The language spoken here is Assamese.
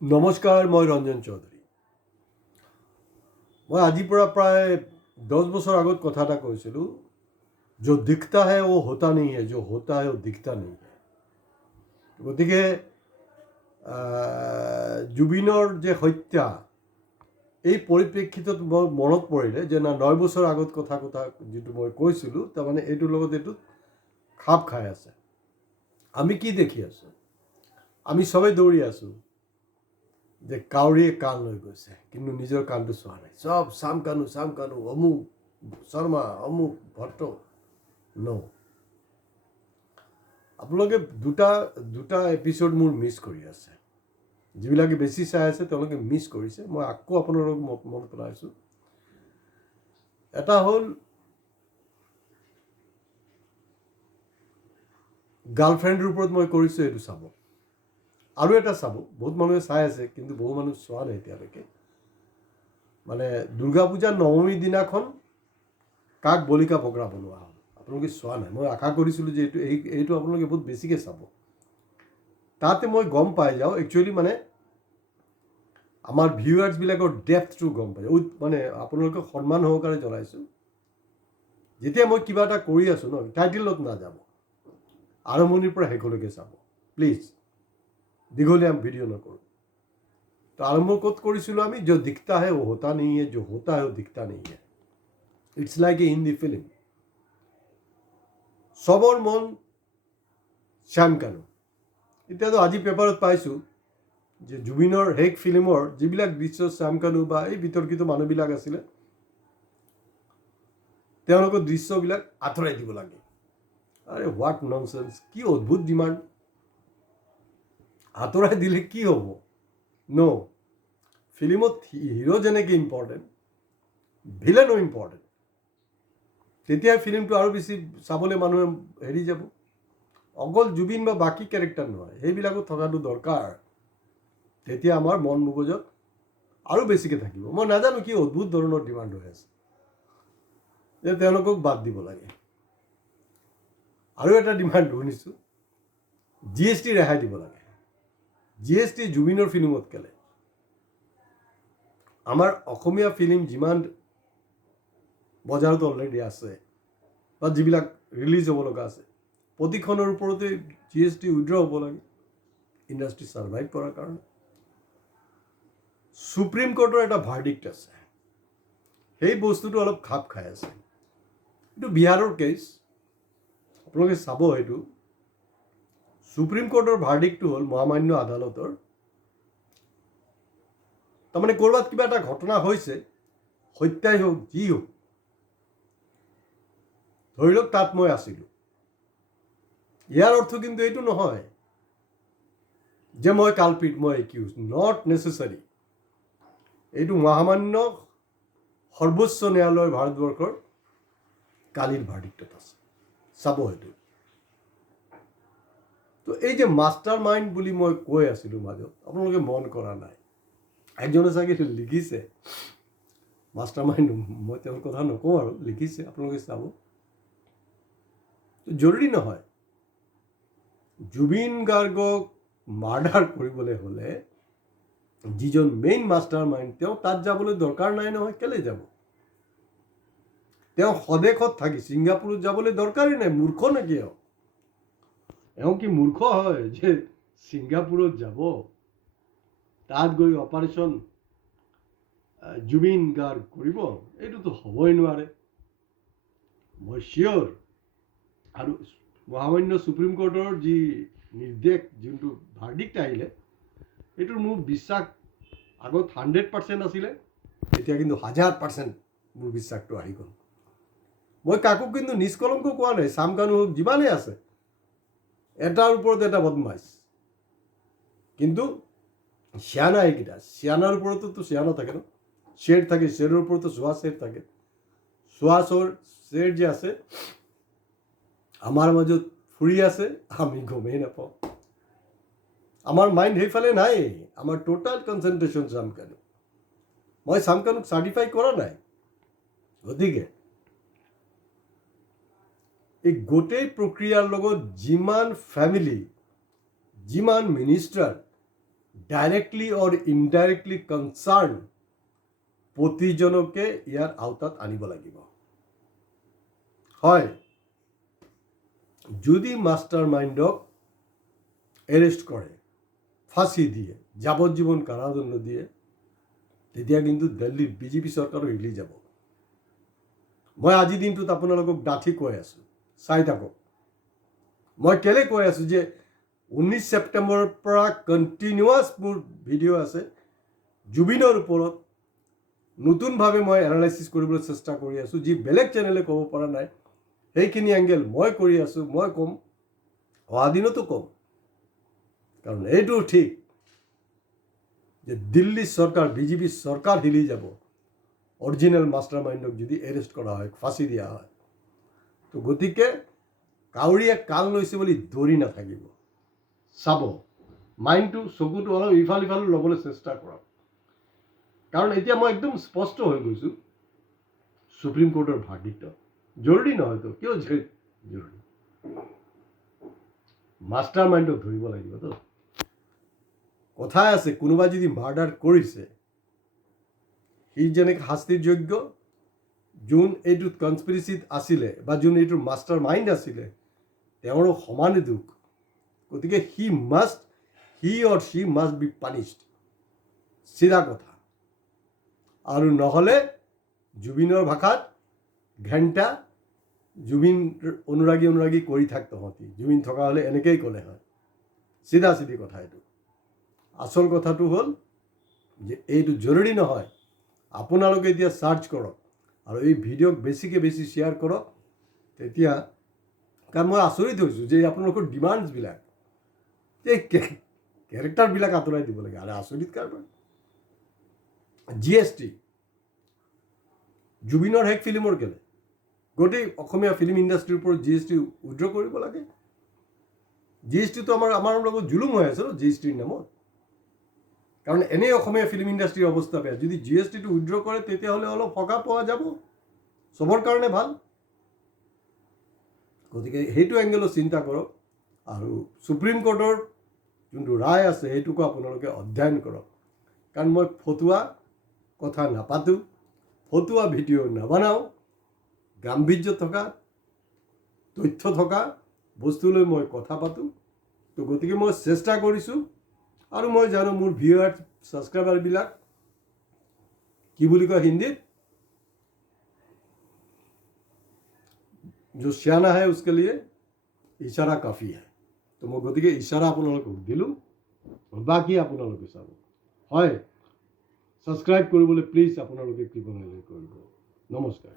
নমস্কাৰ, মই ৰঞ্জন চৌধুৰী। মই আজিৰ পৰা প্ৰায় 10 বছৰ আগত কথা এটা কৈছিলোঁ, जो दिखता है वो होता नहीं है, जो होता है वो दिखता नहीं है। গতিকে জুবিনৰ যে হত্যা, এই পৰিপ্ৰেক্ষিতত মই মনত পৰিলে যে 9 বছৰ আগত কথা যিটো মই কৈছিলোঁ, তাৰমানে এইটোৰ লগত এইটো খাপ খাই আছে। আমি কি দেখি আছোঁ? আমি চবেই দৌৰি আছোঁ যে কাউৰীয়ে কাণ লৈ গৈছে, কিন্তু নিজৰ কাণটো চোৱা নাই। চব চাম কানু অমুক শৰ্মা, অমুক ভট্ট। ন, আপোনালোকে দুটা এপিছ'ড মোৰ মিছ কৰি আছে। যিবিলাকে বেছি চাই আছে তেওঁলোকে মিছ কৰিছে। মই আকৌ আপোনালোকক মনত পেলাইছোঁ। এটা হ'ল গাৰ্লফ্ৰেণ্ডৰ ওপৰত মই কৰিছোঁ, এইটো চাব। আৰু এটা চাব, বহুত মানুহে চাই আছে কিন্তু বহু মানুহ চোৱা নাই এতিয়ালৈকে। মানে দুৰ্গা পূজাৰ নৱমীৰ দিনাখন কাক বলিকা বগৰা বনোৱা হ'ল, আপোনালোকে চোৱা নাই। মই আশা কৰিছিলোঁ যে এইটো আপোনালোকে বহুত বেছিকৈ চাব। তাতে মই গম পাই যাওঁ একচুৱেলি, মানে আমাৰ ভিউৱাৰ্ছবিলাকৰ ডেপথটো গম পাই যাওঁ। মানে আপোনালোকক সন্মান সহকাৰে জনাইছোঁ, যেতিয়া মই কিবা এটা কৰি আছোঁ ন, টাইটেলত নাযাব, আৰম্ভণিৰ পৰা শেষলৈকে চাব প্লিজ। দীঘলীয়া ভিডিঅ' নকৰোঁ। তো আৰম্ভ ক'ত কৰিছিলোঁ আমি? जो दिखता है वो होता नहीं है, जो होता है वो दिखता नहीं है। It's like a Hindi film. চবৰ মন শ্যাম কানু। এতিয়াতো আজি পেপাৰত পাইছোঁ যে জুবিনৰ শেষ ফিল্মৰ যিবিলাক দৃশ্য শ্যাম কানু বা এই বিতৰ্কিত মানুহবিলাক আছিলে, তেওঁলোকৰ দৃশ্যবিলাক আঁতৰাই দিব লাগে। আৰে হোৱাট ননচেন্স! কি অদ্ভুত ডিমাণ্ড! আঁতৰাই দিলে কি হ'ব? ন, ফিল্মত হিৰ' যেনেকৈ ইম্পৰ্টেণ্ট, ভিলেনো ইম্পৰ্টেণ্ট। তেতিয়া ফিল্মটো আৰু বেছি চাবলৈ মানুহে হেৰি যাব। অকল জুবিন বা বাকী কেৰেক্টাৰ নহয়, সেইবিলাকো থকাটো দৰকাৰ। তেতিয়া আমাৰ মন মগজত আৰু বেছিকৈ থাকিব। মই নাজানো কি অদ্ভুত ধৰণৰ ডিমাণ্ড হৈ আছে যে তেওঁলোকক বাদ দিব লাগে। আৰু এটা ডিমাণ্ড শুনিছোঁ, GST ৰেহাই দিব লাগে। GST জুবিনৰ ফিল্মত কেলে? আমাৰ অসমীয়া ফিল্ম যিমান বজাৰত অলৰেডি আছে বা যিবিলাক ৰিলিজ হ'ব লগা আছে, প্ৰতিখনৰ ওপৰতে GST উইড্ৰ হ'ব লাগে ইণ্ডাষ্ট্ৰী ছাৰ্ভাইভ কৰাৰ কাৰণে। সুপ্ৰিম কোৰ্টৰ এটা ভাৰ্ডিক্ট আছে, সেই বস্তুটো অলপ খাপ খাই আছে। এইটো বিহাৰৰ কেছ, আপোনালোকে চাব। সেইটো সুপ্ৰিম কোৰ্টৰ ভাৰ্ডিক্টটো হ'ল মহামান্য আদালতৰ। তাৰমানে ক'ৰবাত কিবা এটা ঘটনা হৈছে, হত্যাই হওক যি হওক, ধৰি লওক তাত মই আছিলোঁ, ইয়াৰ অৰ্থ কিন্তু এইটো নহয় যে মই কালপিট, মই একিউজ। Not necessary. এইটো মহামান্য সৰ্বোচ্চ ন্যায়ালয় ভাৰতবৰ্ষৰ কালিৰ ভাৰ্ডিক্টত আছে, চাব সেইটো। তো এই যে মাষ্টাৰ মাইণ্ড বুলি মই কৈ আছিলোঁ মাজত, আপোনালোকে মন কৰা নাই। একজনে চাগে লিখিছে মাষ্টাৰ মাইণ্ড, মই তেওঁৰ কথা নকওঁ আৰু, লিখিছে, আপোনালোকে চাব। জৰুৰী নহয়। জুবিন গাৰ্গক মাৰ্ডাৰ কৰিবলৈ হ'লে যিজন মেইন মাষ্টাৰ মাইণ্ড, তেওঁ তাত যাবলৈ দৰকাৰ নাই নহয়। কেলৈ যাব? তেওঁ স্বদেশত থাকি ছিংগাপুৰত যাবলৈ দৰকাৰেই নাই। মূৰ্খ নেকি এওঁ? এওঁ কি মূৰ্খ হয় যে ছিংগাপুৰত যাব, তাত গৈ অপাৰেশ্যন জুবিন গাৰ্গ কৰিব? এইটোতো হ'বই নোৱাৰে। মই চিয়'ৰ। আৰু মহামান্য সুপ্ৰিম কোৰ্টৰ যি নিৰ্দেশ, যোনটো ভাৰ্ডিক্ট আহিলে, এইটোৰ মোৰ বিশ্বাস আগত 100% আছিলে, এতিয়া কিন্তু 1000% মোৰ বিশ্বাসটো আহি গ'ল। মই কাকো কিন্তু নিষ্কলংক কোৱা নাই। শ্যাম কানু হওক, যিমানেই আছে, এটাৰ ওপৰত এটা বদমাইছ। কিন্তু শ্যানা এইকেইটা, শ্যানাৰ ওপৰতো শ্যানা থাকে ন, শ্বেৰ থাকে, শ্বেৰৰ ওপৰতো চোৱা শ্বেৰ থাকে। চোৱা শ্বেৰ যে আছে, আমাৰ মাজত ফুৰি আছে, আমি গমেই নাপাওঁ। আমাৰ মাইণ্ড সেইফালে নাই। আমাৰ টোটাল কনচেনট্ৰেশ্যন শ্যাম কানু। মই শ্যাম কানুক চাৰ্টিফাই কৰা নাই। গতিকে এই গোটেই প্ৰক্ৰিয়াৰ লগত যিমান ফেমিলি, যিমান মিনিষ্টাৰ, ডাইৰেক্টলি অৰ ইনডাইৰেক্টলি কনচাৰ্ণ প্ৰতিজনকে ইয়াৰ আওতাত আনিব লাগিব। হয়, যদি মাষ্টাৰ মাইণ্ডক এৰেষ্ট কৰে, ফাঁসি দিয়ে, যাৱজ্জীৱন কাৰাদণ্ড দিয়ে, তেতিয়া কিন্তু দিল্লীৰ বিজেপি চৰকাৰো হিলি যাব। মই আজিৰ দিনটোত আপোনালোকক ডাঠি কৈ আছোঁ, চাই থাকক। মই কেলৈ কৈ আছোঁ যে 19 ছেপ্টেম্বৰৰ পৰা কণ্টিনিউৱাছ মোৰ ভিডিঅ' আছে জুবিনৰ ওপৰত। নতুনভাৱে মই এনালাইচিছ কৰিবলৈ চেষ্টা কৰি আছোঁ, যি বেলেগ চেনেলে ক'ব পৰা নাই সেইখিনি এংগেল মই কৰি আছোঁ। মই ক'ম, অহা দিনতো ক'ম, কাৰণ এইটো ঠিক যে দিল্লী চৰকাৰ, বিজেপি চৰকাৰ হিলি যাব অৰিজিনেল মাষ্টাৰ মাইণ্ডক যদি এৰেষ্ট কৰা হয়, ফাঁচি দিয়া হয়। তো গতিকে কাউৰীয়ে কাল লৈছে বুলি দৌৰি নাথাকিব, চাব, মাইণ্ডটো, চকুটো অলপ ইফাল সিফাল ল'বলৈ চেষ্টা কৰক। কাৰণ এতিয়া মই একদম স্পষ্ট হৈ গৈছোঁ সুপ্ৰিম কোৰ্টৰ ভাৰ্ডিক্টত। জৰুৰী নহয়তো, কিয় জৰুৰী? মাষ্টাৰ মাইণ্ডক ধৰিব লাগিবতো। কথাই আছে, কোনোবাই যদি মাৰ্ডাৰ কৰিছে সি যেনেকৈ শাস্তিৰ যোগ্য, যোন এইটোত কনস্পিৰেচিত আছিলে বা যোন এইটোৰ মাষ্টাৰ মাইণ্ড আছিলে তেওঁৰো সমানে দুখ। গতিকে হি অৰ শ্বি মাষ্ট বি পানিছড, চিধা কথা। আৰু নহ'লে জুবিনৰ ভাষাত ঘণ্টা জুবিন অনুৰাগী কৰি থাক তহঁতি, জুবিন থকা হ'লে এনেকেই ক'লে হয়। চিধা চিধি কথা এইটো। আচল কথাটো হ'ল যে এইটো জৰুৰী নহয়। আপোনালোকে এতিয়া চাৰ্চ কৰক আৰু এই ভিডিঅ'ক বেছিকৈ বেছি শ্বেয়াৰ কৰক। তেতিয়া, কাৰণ মই আচৰিত হৈছোঁ যে আপোনালোকৰ ডিমাণ্ডছবিলাক, এই কেৰেক্টাৰবিলাক আঁতৰাই দিব লাগে। আৰু আচৰিত কাৰবাৰ। GST জুবিনৰ শেষ ফিল্মৰ কেলে গোটেই অসমীয়া ফিল্ম ইণ্ডাষ্ট্ৰীৰ ওপৰত GST উইড্ৰ কৰিব লাগে। GSTটো আমাৰ লগত জুলুম হৈ আছে ন GSTৰ নামত। কাৰণ এনেই অসমীয়া ফিল্ম ইণ্ডাষ্ট্ৰীৰ অৱস্থা বেয়া। যদি GSTটো উইড্ৰ কৰে তেতিয়াহ'লে অলপ সকাহ পোৱা যাব, চবৰ কাৰণে ভাল। গতিকে সেইটো এংগেলত চিন্তা কৰক। আৰু সুপ্ৰিম কোৰ্টৰ যোনটো ৰায় আছে সেইটোকো আপোনালোকে অধ্যয়ন কৰক। কাৰণ মই ফটুৱা কথা নাপাতোঁ, ফটুৱা ভিডিঅ' নবনাওঁ। গাম্ভীৰ্য থকা, তথ্য থকা বস্তুলৈ মই কথা পাতোঁ। তো গতিকে মই চেষ্টা কৰিছোঁ। আৰু মই জানো মোৰ ভিউৱাৰ্ছ, ছাবস্ক্ৰাইবাৰবিলাক কি বুলি কয় হিন্দীত, जो सियाना है उसके लिए इशारा काफ़ी है। তো মই গতিকে ইশাৰা আপোনালোকক দিলোঁ, বাকী আপোনালোকে চাব। হয়, ছাবস্ক্ৰাইব কৰিবলৈ প্লিজ আপোনালোকে কৃপা কৰিব। নমস্কাৰ।